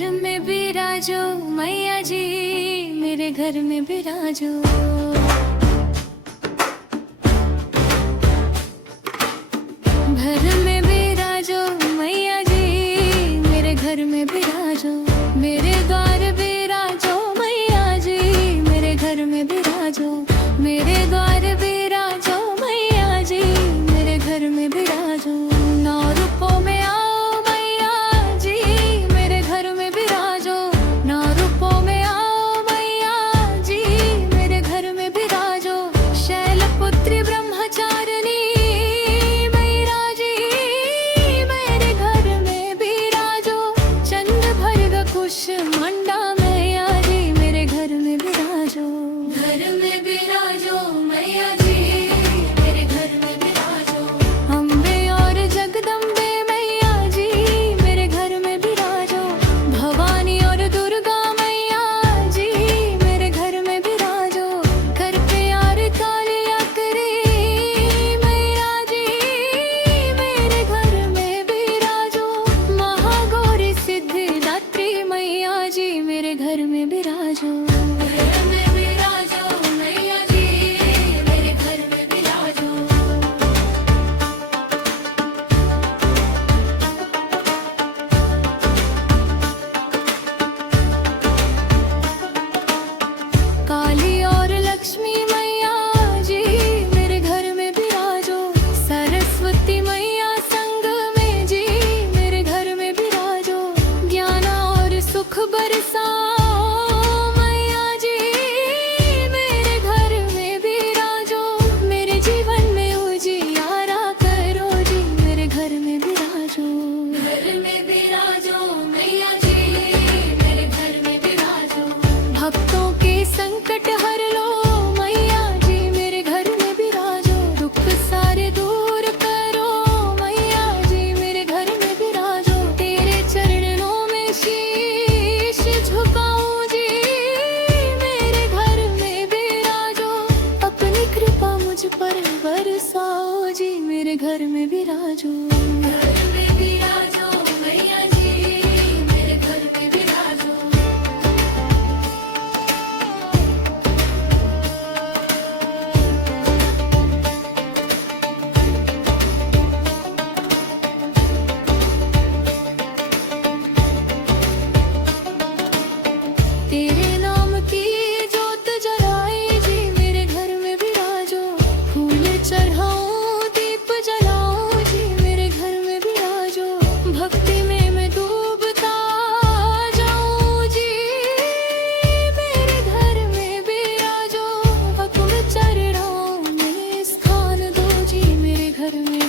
घर में बिराजो मैया जी, मेरे घर में बिराजो। घर में बिराजो मैया जी, मेरे घर में बिराजो। मेरे द्वार बिराजो मैया जी, मेरे घर में बिराजो। मेरे द्वार बिराजो मैया जी, मेरे घर में बिराजो। नौ रूपों में आओ मैया जी, मेरे घर में बिराजो। नौ रूपों में आओ मैया जी, मेरे घर में बिराजो। शैलपुत्री ब्रह्मचारिणी मंडा मैया जी, मेरे घर में बिराजो। घर में बिराजो मैया जी, मेरे घर में बिराजो। अम्बे और जगदम्बे मैया जी, मेरे घर में बिराजो। भवानी और दुर्गा मैया जी, मेरे घर में बिराजो। घर पे यार कालिया करे मैया जी, मेरे घर में बिराजो। महागौरी सिद्धिदात्री मैया जी, मेरे घर में बिराजो। घर में बिराजो मैया जी, मेरे घर में बिराजो। काली और लक्ष्मी मैया जी, मेरे घर में बिराजो। सरस्वती मैया संग में जी, मेरे घर में बिराजो। ज्ञान और सुख बरसा मैया जी, मेरे घर में बिराजो। मेरे जीवन में उजियारा करो जी, मेरे घर में बिराजो। घर में बिराजो मैया जी, मेरे घर में बिराजो। भक्तों के संकट हर लो मैया जी, मेरे घर में बिराजो। दुख सारे दूर करो मैया जी, मेरे घर में बिराजो। तेरे चरणों में शीश झुकाऊं जी, मेरे घर में बिराजो। अपनी कृपा मुझ पर बरसाओ जी, मेरे घर में बिराजो। घर में बिराजो मैया जी, मेरे घर में बिराजो। तेरे नाम की जोत जलाई जी, मेरे घर में बिराजो। फूल चढ़ाऊं दीप जलाऊं जी, मेरे घर में बिराजो। भक्ति में मैं डूबता जाऊं जी, मेरे घर में बिराजो। हुक्म चरणाओं में स्थान दो जी, मेरे घर में